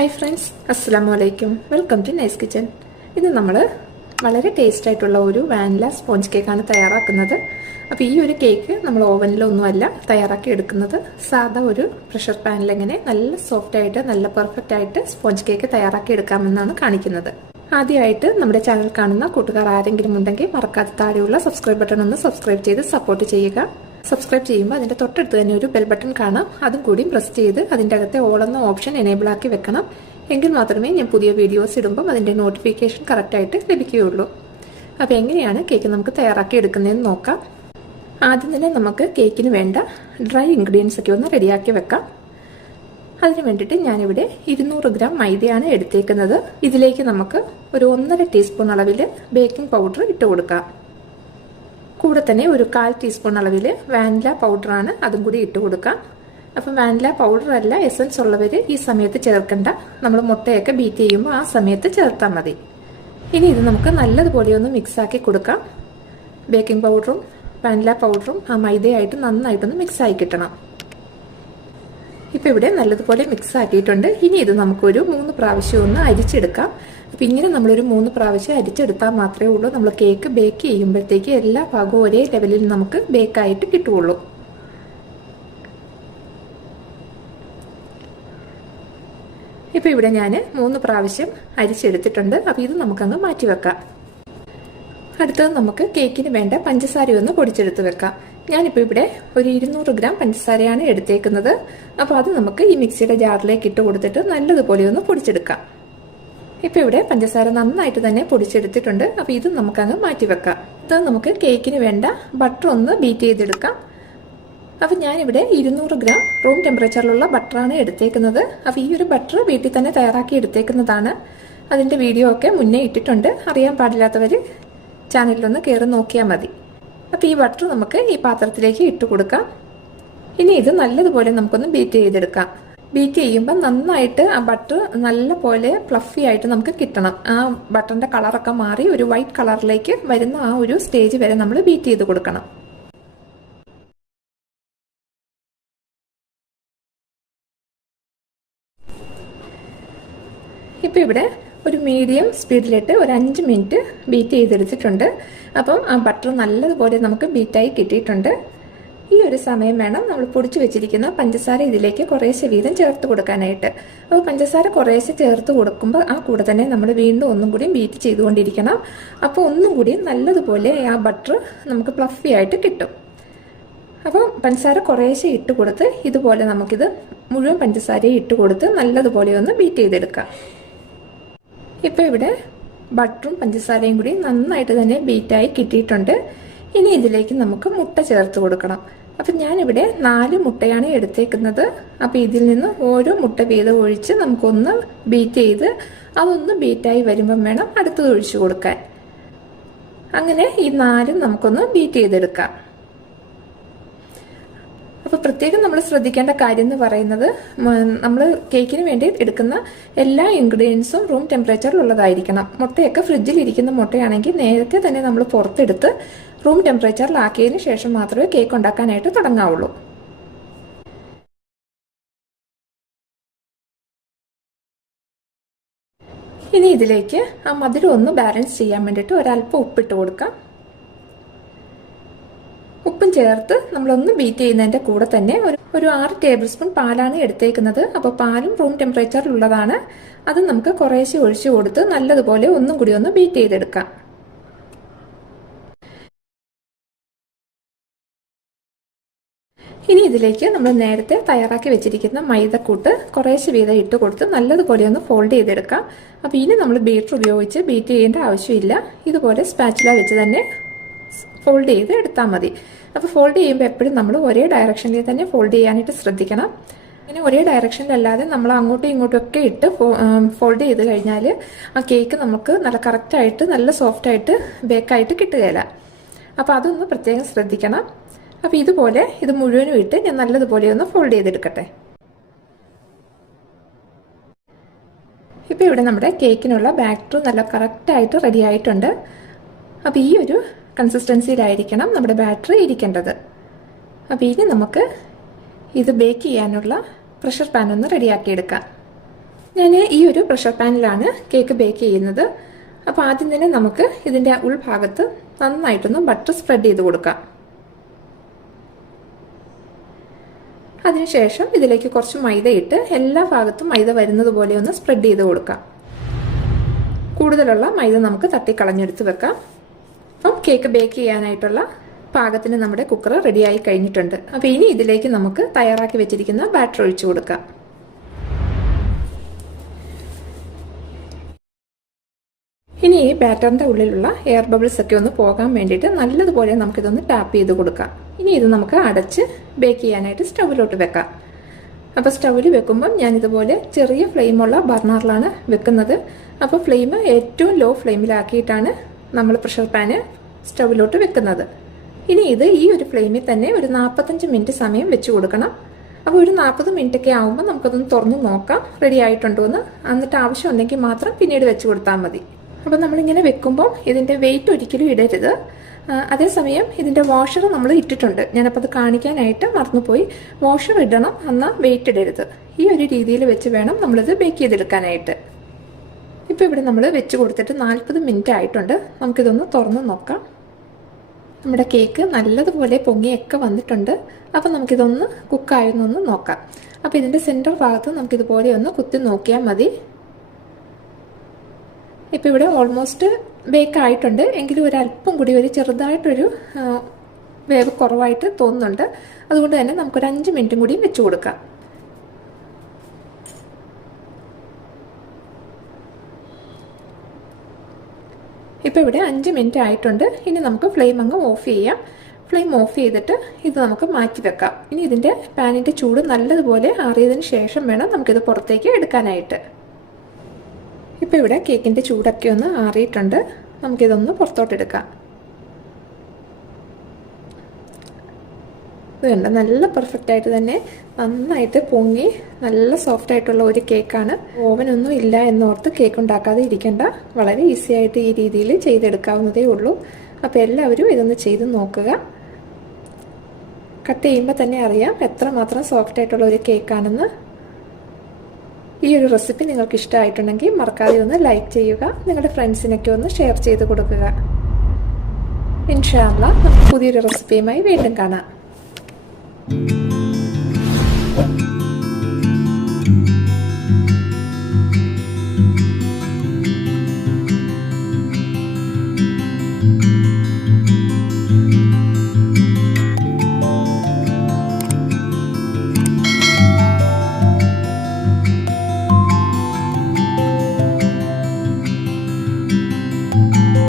Hi friends അസ്സാം വലൈക്കും welcome to nice kitchen ഇന്ന് നമ്മൾ വളരെ ടേസ്റ്റ് ആയിട്ടുള്ള ഒരു വാനില സ്പോഞ്ച് കേക്കാണ് തയ്യാറാക്കുന്നത്. അപ്പോൾ ഈ ഒരു കേക്ക് നമ്മൾ ഓവനിലൊന്നുമല്ല തയ്യാറാക്കി എടുക്കുന്നത്. സാധാ ഒരു പ്രഷർ പാനിൽ എങ്ങനെ നല്ല സോഫ്റ്റ് ആയിട്ട് നല്ല പെർഫെക്റ്റ് ആയിട്ട് സ്പോഞ്ച് കേക്ക് തയ്യാറാക്കി എടുക്കാമെന്നാണ് കാണിക്കുന്നത്. ആദ്യമായിട്ട് നമ്മുടെ ചാനൽ കാണുന്ന കൂട്ടുകാർ ആരെങ്കിലും ഉണ്ടെങ്കിൽ മറക്കാതെ താഴെയുള്ള സബ്സ്ക്രൈബ് ബട്ടൺ ഒന്ന് സബ്സ്ക്രൈബ് ചെയ്ത് സപ്പോർട്ട് ചെയ്യുക. സബ്സ്ക്രൈബ് ചെയ്യുമ്പോൾ അതിന്റെ തൊട്ടടുത്ത് തന്നെ ഒരു ബെൽ ബട്ടൺ കാണാം. അതും കൂടി പ്രസ് ചെയ്ത് അതിന്റെ അകത്തെ ഓളെന്ന ഓപ്ഷൻ എനേബിൾ ആക്കി വെക്കണം. എങ്കിൽ മാത്രമേ ഞാൻ പുതിയ വീഡിയോസ് ഇടുമ്പോൾ അതിന്റെ നോട്ടിഫിക്കേഷൻ കറക്റ്റായിട്ട് ലഭിക്കുകയുള്ളൂ. അപ്പോൾ എങ്ങനെയാണ് കേക്ക് നമുക്ക് തയ്യാറാക്കി എടുക്കുന്നതെന്ന് നോക്കാം. ആദ്യം തന്നെ നമുക്ക് കേക്കിന് വേണ്ട ഡ്രൈ ഇൻഗ്രീഡിയൻസ് ഒക്കെ ഒന്ന് റെഡിയാക്കി വെക്കാം. അതിന് വേണ്ടിയിട്ട് ഞാനിവിടെ ഇരുന്നൂറ് ഗ്രാം മൈദയാണ് എടുത്തേക്കുന്നത്. ഇതിലേക്ക് നമുക്ക് ഒരു ഒന്നര ടീസ്പൂൺ അളവിൽ ബേക്കിംഗ് പൗഡർ ഇട്ട് കൊടുക്കാം. കൂടെ തന്നെ ഒരു കാൽ ടീസ്പൂൺ അളവിൽ വാനില പൗഡറാണ് അതും കൂടി ഇട്ട് കൊടുക്കാം അപ്പം വാനില പൗഡർ അല്ല എസൻസ് ഉള്ളവർ ഈ സമയത്ത് ചേർക്കണ്ട. നമ്മൾ മുട്ടയൊക്കെ ബീറ്റ് ചെയ്യുമ്പോൾ ആ സമയത്ത് ചേർത്താൽ മതി. ഇനി ഇത് നമുക്ക് നല്ലതുപോലെ ഒന്ന് മിക്സാക്കി കൊടുക്കാം. ബേക്കിംഗ് പൗഡറും വാനില പൗഡറും ആ മൈദയായിട്ട് നന്നായിട്ടൊന്ന് മിക്സായി കിട്ടണം. ഇപ്പം ഇവിടെ നല്ലതുപോലെ മിക്സ് ആക്കിയിട്ടുണ്ട്. ഇനി ഇത് നമുക്കൊരു മൂന്ന് പ്രാവശ്യം ഒന്ന് അരിച്ചെടുക്കാം. അപ്പം ഇങ്ങനെ നമ്മളൊരു മൂന്ന് പ്രാവശ്യം അരിച്ചെടുത്താൽ മാത്രമേ ഉള്ളൂ. നമ്മൾ കേക്ക് ബേക്ക് ചെയ്യുമ്പോഴത്തേക്ക് എല്ലാ ഭാഗവും ഒരേ ലെവലിൽ നമുക്ക് ബേക്കായിട്ട് കിട്ടുകയുള്ളൂ. ഇപ്പോൾ ഇവിടെ ഞാൻ മൂന്ന് പ്രാവശ്യം അരിച്ചെടുത്തിട്ടുണ്ട്. അപ്പോൾ ഇത് നമുക്കങ്ങ് മാറ്റി വെക്കാം. അടുത്തത് നമുക്ക് കേക്കിന് വേണ്ട പഞ്ചസാര ഒന്ന് പൊടിച്ചെടുത്ത് വെക്കാം. ഞാനിപ്പോൾ ഇവിടെ ഒരു ഇരുന്നൂറ് ഗ്രാം പഞ്ചസാരയാണ് എടുത്തേക്കുന്നത്. അപ്പോൾ അത് നമുക്ക് ഈ മിക്സിയുടെ ജാറിലേക്ക് ഇട്ട് കൊടുത്തിട്ട് നല്ലതുപോലെ ഒന്ന് പൊടിച്ചെടുക്കാം. ഇപ്പോൾ ഇവിടെ പഞ്ചസാര നന്നായിട്ട് തന്നെ പൊടിച്ചെടുത്തിട്ടുണ്ട്. അപ്പോൾ ഇത് നമുക്കങ്ങ് മാറ്റി വെക്കാം. ഇത് നമുക്ക് കേക്കിന് വേണ്ട ബട്ടർ ഒന്ന് ബീറ്റ് ചെയ്തെടുക്കാം. അപ്പോൾ ഞാനിവിടെ ഇരുന്നൂറ് ഗ്രാം റൂം ടെമ്പറേച്ചറിലുള്ള ബട്ടറാണ് എടുത്തേക്കുന്നത്. അപ്പോൾ ഈ ഒരു ബട്ടർ വീട്ടിൽ തന്നെ തയ്യാറാക്കി എടുത്തേക്കുന്നതാണ്. അതിന്റെ വീഡിയോ ഒക്കെ മുന്നേ ഇട്ടിട്ടുണ്ട്. അറിയാൻ പാടില്ലാത്തവർ ചാനലിലൊന്ന് കയറി നോക്കിയാൽ മതി. അപ്പോൾ ഈ ബട്ടർ നമുക്ക് ഈ പാത്രത്തിലേക്ക് ഇട്ട് കൊടുക്കാം. ഇനി ഇത് നല്ലതുപോലെ നമുക്കൊന്ന് ബീറ്റ് ചെയ്തെടുക്കാം. ബീറ്റ് ചെയ്യുമ്പോൾ നന്നായിട്ട് ആ ബട്ടർ നല്ല പോലെ ഫ്ലഫി ആയിട്ട് നമുക്ക് കിട്ടണം. ആ ബട്ടറിന്റെ കളറൊക്കെ മാറി ഒരു വൈറ്റ് കളറിലേക്ക് വരുന്ന ആ ഒരു സ്റ്റേജ് വരെ നമ്മൾ ബീറ്റ് ചെയ്ത് കൊടുക്കണം. ഇപ്പോൾ ഇവിടെ ഒരു മീഡിയം സ്പീഡിലിട്ട് ഒരു അഞ്ച് മിനിറ്റ് ബീറ്റ് ചെയ്തെടുത്തിട്ടുണ്ട്. അപ്പം ആ ബട്ടർ നല്ലതുപോലെ നമുക്ക് ബീറ്റായി കിട്ടിയിട്ടുണ്ട്. ഈ ഒരു സമയം വേണം നമ്മൾ പൊടിച്ചു വെച്ചിരിക്കുന്ന പഞ്ചസാര ഇതിലേക്ക് കുറേശ്ശെ വീതം ചേർത്ത് കൊടുക്കാനായിട്ട്. അപ്പോൾ പഞ്ചസാര കുറേശ്ശെ ചേർത്ത് കൊടുക്കുമ്പോൾ ആ കൂടെ തന്നെ നമ്മൾ വീണ്ടും ഒന്നും കൂടി ബീറ്റ് ചെയ്തുകൊണ്ടിരിക്കണം. അപ്പോൾ ഒന്നും കൂടി നല്ലതുപോലെ ആ ബട്ടർ നമുക്ക് പ്ലഫി ആയിട്ട് കിട്ടും. അപ്പോൾ പഞ്ചസാര കുറേശ്ശെ ഇട്ട് കൊടുത്ത് ഇതുപോലെ നമുക്കിത് മുഴുവൻ പഞ്ചസാരയും ഇട്ട് കൊടുത്ത് നല്ലതുപോലെ ഒന്ന് ബീറ്റ് ചെയ്തെടുക്കാം. ഇപ്പോൾ ഇവിടെ ബട്ടറും പഞ്ചസാരയും കൂടി നന്നായിട്ട് തന്നെ ബീറ്റായി കിട്ടിയിട്ടുണ്ട്. ഇനി ഇതിലേക്ക് നമുക്ക് മുട്ട ചേർത്ത് കൊടുക്കണം. അപ്പം ഞാനിവിടെ നാല് മുട്ടയാണ് എടുത്തേക്കുന്നത്. അപ്പോൾ ഇതിൽ നിന്ന് ഓരോ മുട്ട വീതം ഒഴിച്ച് നമുക്കൊന്ന് ബീറ്റ് ചെയ്ത് അതൊന്ന് ബീറ്റായി വരുമ്പം വേണം അടുത്തത് ഒഴിച്ചു കൊടുക്കാൻ. അങ്ങനെ ഈ നാലും നമുക്കൊന്ന് ബീറ്റ് ചെയ്തെടുക്കാം. അപ്പോൾ പ്രത്യേകം നമ്മൾ ശ്രദ്ധിക്കേണ്ട കാര്യം എന്ന് പറയുന്നത് നമ്മൾ കേക്കിന് വേണ്ടി എടുക്കുന്ന എല്ലാ ഇൻഗ്രീഡിയൻസും റൂം ടെമ്പറേച്ചറിലുള്ളതായിരിക്കണം മുട്ടയൊക്കെ ഫ്രിഡ്ജിൽ ഇരിക്കുന്ന മുട്ടയാണെങ്കിൽ നേരത്തെ തന്നെ നമ്മൾ പുറത്തെടുത്ത് റൂം ടെമ്പറേച്ചറിലാക്കിയതിന് ശേഷം മാത്രമേ കേക്ക് ഉണ്ടാക്കാനായിട്ട് തുടങ്ങാവുള്ളൂ. ഇനി ഇതിലേക്ക് ആ മധുരം ഒന്ന് ബാലൻസ് ചെയ്യാൻ വേണ്ടിയിട്ട് ഒരല്പം ഉപ്പിട്ട് കൊടുക്കാം. ഉപ്പും ചേർത്ത് നമ്മളൊന്ന് ബീറ്റ് ചെയ്യുന്നതിന്റെ കൂടെ തന്നെ ഒരു ഒരു ആറ് ടേബിൾ സ്പൂൺ പാലാണ് എടുത്തേക്കുന്നത്. അപ്പോൾ പാലും റൂം ടെമ്പറേച്ചറിലുള്ളതാണ്. അത് നമുക്ക് കുറേശ്ശെ ഒഴിച്ചു കൊടുത്ത് നല്ലതുപോലെ ഒന്നും കൂടി ഒന്ന് ബീറ്റ് ചെയ്തെടുക്കാം. ഇനി ഇതിലേക്ക് നമ്മൾ നേരത്തെ തയ്യാറാക്കി വെച്ചിരിക്കുന്ന മൈദക്കൂട്ട് കുറേശ്ശെ വീതം ഇട്ട് കൊടുത്ത് നല്ലതുപോലെ ഒന്ന് ഫോൾഡ് ചെയ്തെടുക്കാം. അപ്പോൾ ഇനി നമ്മൾ ബീറ്റർ ഉപയോഗിച്ച് ബീറ്റ് ചെയ്യേണ്ട ആവശ്യമില്ല. ഇതുപോലെ സ്പാച്ചില വെച്ച് തന്നെ ഫോൾഡ് ചെയ്ത് എടുത്താൽ മതി. അപ്പോൾ ഫോൾഡ് ചെയ്യുമ്പോൾ എപ്പോഴും നമ്മൾ ഒരേ ഡയറക്ഷനിൽ തന്നെ ഫോൾഡ് ചെയ്യാനായിട്ട് ശ്രദ്ധിക്കണം. അങ്ങനെ ഒരേ ഡയറക്ഷനിലല്ലാതെ നമ്മൾ അങ്ങോട്ടും ഇങ്ങോട്ടും ഒക്കെ ഇട്ട് ഫോൾഡ് ചെയ്ത് കഴിഞ്ഞാൽ ആ കേക്ക് നമുക്ക് നല്ല കറക്റ്റായിട്ട് നല്ല സോഫ്റ്റായിട്ട് ബേക്കായിട്ട് കിട്ടുകയില്ല. അപ്പോൾ അതൊന്ന് പ്രത്യേകം ശ്രദ്ധിക്കണം. അപ്പോൾ ഇതുപോലെ ഇത് മുഴുവനും ഇട്ട് ഞാൻ നല്ലതുപോലെ ഒന്ന് ഫോൾഡ് ചെയ്തെടുക്കട്ടെ. ഇപ്പോൾ ഇവിടെ നമ്മുടെ കേക്കിനുള്ള ബാറ്റർ നല്ല കറക്റ്റായിട്ട് റെഡി ആയിട്ടുണ്ട്. അപ്പോൾ ഈ ഒരു കൺസിസ്റ്റൻസിയിലായിരിക്കണം നമ്മുടെ ബാറ്ററി ഇരിക്കേണ്ടത്. അപ്പോൾ ഇനി നമുക്ക് ഇത് ബേക്ക് ചെയ്യാനുള്ള പ്രഷർ പാൻ ഒന്ന് റെഡിയാക്കി എടുക്കാം ഞാൻ ഈ ഒരു പ്രഷർ പാനിലാണ് കേക്ക് ബേക്ക് ചെയ്യുന്നത്. അപ്പോൾ ആദ്യം തന്നെ നമുക്ക് ഇതിന്റെ ഉൾഭാഗത്ത് നന്നായിട്ടൊന്ന് ബട്ടർ സ്പ്രെഡ് ചെയ്ത് കൊടുക്കാം. അതിനുശേഷം ഇതിലേക്ക് കുറച്ച് മൈദ ഇട്ട് എല്ലാ ഭാഗത്തും മൈദ വരുന്നത് പോലെ ഒന്ന് സ്പ്രെഡ് ചെയ്ത് കൊടുക്കാം. കൂടുതലുള്ള മൈദ നമുക്ക് തട്ടിക്കളഞ്ഞെടുത്ത് വെക്കാം. അപ്പം കേക്ക് ബേക്ക് ചെയ്യാനായിട്ടുള്ള പാകത്തിന് നമ്മുടെ കുക്കർ റെഡിയായി കഴിഞ്ഞിട്ടുണ്ട്. അപ്പോൾ ഇനി ഇതിലേക്ക് നമുക്ക് തയ്യാറാക്കി വെച്ചിരിക്കുന്ന ബാറ്റർ ഒഴിച്ചു കൊടുക്കാം. ഇനി ഈ ബാറ്ററിന്റെ ഉള്ളിലുള്ള എയർ ബബിൾസ് ഒക്കെ ഒന്ന് പോകാൻ വേണ്ടിയിട്ട് നല്ലതുപോലെ നമുക്കിതൊന്ന് ടാപ്പ് ചെയ്ത് കൊടുക്കാം. ഇനി ഇത് നമുക്ക് അടച്ച് ബേക്ക് ചെയ്യാനായിട്ട് സ്റ്റൗവിലോട്ട് വെക്കാം. അപ്പോൾ സ്റ്റൗവിൽ വെക്കുമ്പം ഞാൻ ഇതുപോലെ ചെറിയ ഫ്ലെയിമുള്ള ബർണറിലാണ് വെക്കുന്നത്. അപ്പോൾ ഫ്ലെയിം ഏറ്റവും ലോ ഫ്ലെയിമിലാക്കിയിട്ടാണ് നമ്മൾ പ്രഷർ പാന് സ്റ്റൗവിലോട്ട് വെക്കുന്നത്. ഇനി ഇത് ഈ ഒരു ഫ്ലെയിമിൽ തന്നെ ഒരു നാൽപ്പത്തഞ്ച് മിനിറ്റ് സമയം വെച്ച് കൊടുക്കണം. അപ്പോൾ ഒരു നാൽപ്പത് മിനിറ്റൊക്കെ ആകുമ്പോൾ നമുക്കതൊന്ന് തുറന്ന് നോക്കാം. റെഡി ആയിട്ടുണ്ടോ എന്ന് എന്നിട്ട് ആവശ്യമുണ്ടെങ്കിൽ മാത്രം പിന്നീട് വെച്ച് കൊടുത്താൽ മതി. അപ്പോൾ നമ്മളിങ്ങനെ വെക്കുമ്പോൾ ഇതിന്റെ വെയിറ്റ് ഒരിക്കലും ഇടരുത്. അതേസമയം ഇതിന്റെ വാഷർ നമ്മൾ ഇട്ടിട്ടുണ്ട്. ഞാനപ്പോൾ അത് കാണിക്കാനായിട്ട് മറന്നുപോയി. വാഷർ ഇടണം എന്നാൽ വെയിറ്റ് ഇടരുത്. ഈ ഒരു രീതിയിൽ വെച്ച് വേണം നമ്മളിത് ബേക്ക് ചെയ്തെടുക്കാനായിട്ട്. ഇപ്പോൾ ഇവിടെ നമ്മൾ വെച്ച് കൊടുത്തിട്ട് നാൽപ്പത് മിനിറ്റ് ആയിട്ടുണ്ട്. നമുക്കിതൊന്ന് തുറന്ന് നോക്കാം. നമ്മുടെ കേക്ക് നല്ലതുപോലെ പൊങ്ങിയൊക്കെ വന്നിട്ടുണ്ട്. അപ്പം നമുക്കിതൊന്ന് കുക്കായെന്നൊന്ന് നോക്കാം. അപ്പോൾ ഇതിന്റെ സെന്റർ ഭാഗത്ത് നമുക്കിതുപോലെ ഒന്ന് കുത്തി നോക്കിയാൽ മതി. ഇപ്പോൾ ഇവിടെ ഓൾമോസ്റ്റ് ബേക്ക് ആയിട്ടുണ്ട്. എങ്കിലും ഒരല്പം കൂടി ഒരു ചെറുതായിട്ടൊരു വേവ് കുറവായിട്ട് തോന്നുന്നുണ്ട്. അതുകൊണ്ട് തന്നെ നമുക്കൊരു അഞ്ച് മിനിറ്റും കൂടി വെച്ച് കൊടുക്കാം. ഇപ്പോൾ ഇവിടെ അഞ്ച് മിനിറ്റ് ആയിട്ടുണ്ട്. ഇനി നമുക്ക് ഫ്ലെയിം അങ്ങ് ഓഫ് ചെയ്യാം. ഫ്ലെയിം ഓഫ് ചെയ്തിട്ട് ഇത് നമുക്ക് മാറ്റി വെക്കാം. ഇനി ഇതിന്റെ പാനിന്റെ ചൂട് നല്ലതുപോലെ ആറിയതിന് ശേഷം വേണം നമുക്കിത് പുറത്തേക്ക് എടുക്കാനായിട്ട്. ഇപ്പോൾ ഇവിടെ കേക്കിന്റെ ചൂടൊക്കെ ഒന്ന് ആറിയിട്ടുണ്ട്. നമുക്കിതൊന്ന് പുറത്തോട്ടെടുക്കാം ഇത് കണ്ട? നല്ല പെർഫെക്റ്റ് ആയിട്ട് തന്നെ നന്നായിട്ട് പൊങ്ങി നല്ല സോഫ്റ്റ് ആയിട്ടുള്ള ഒരു കേക്കാണ്. ഓവനൊന്നും ഇല്ല എന്നോർത്ത് കേക്ക് ഉണ്ടാക്കാതെ ഇരിക്കേണ്ട. വളരെ ഈസി ആയിട്ട് ഈ രീതിയിൽ ചെയ്തെടുക്കാവുന്നതേ ഉള്ളൂ. അപ്പോൾ എല്ലാവരും ഇതൊന്ന് ചെയ്ത് നോക്കുക. കട്ട് ചെയ്യുമ്പോൾ തന്നെ അറിയാം എത്രമാത്രം സോഫ്റ്റ് ആയിട്ടുള്ള ഒരു കേക്കാണെന്ന് ഈ ഒരു റെസിപ്പി നിങ്ങൾക്ക് ഇഷ്ടമായിട്ടുണ്ടെങ്കിൽ മറക്കാതെ ഒന്ന് ലൈക്ക് ചെയ്യുക. നിങ്ങളുടെ ഫ്രണ്ട്സിനൊക്കെ ഒന്ന് ഷെയർ ചെയ്ത് കൊടുക്കുക. ഇൻഷാല്ല നമുക്ക് പുതിയൊരു റെസിപ്പിയുമായി വീണ്ടും കാണാം. thank you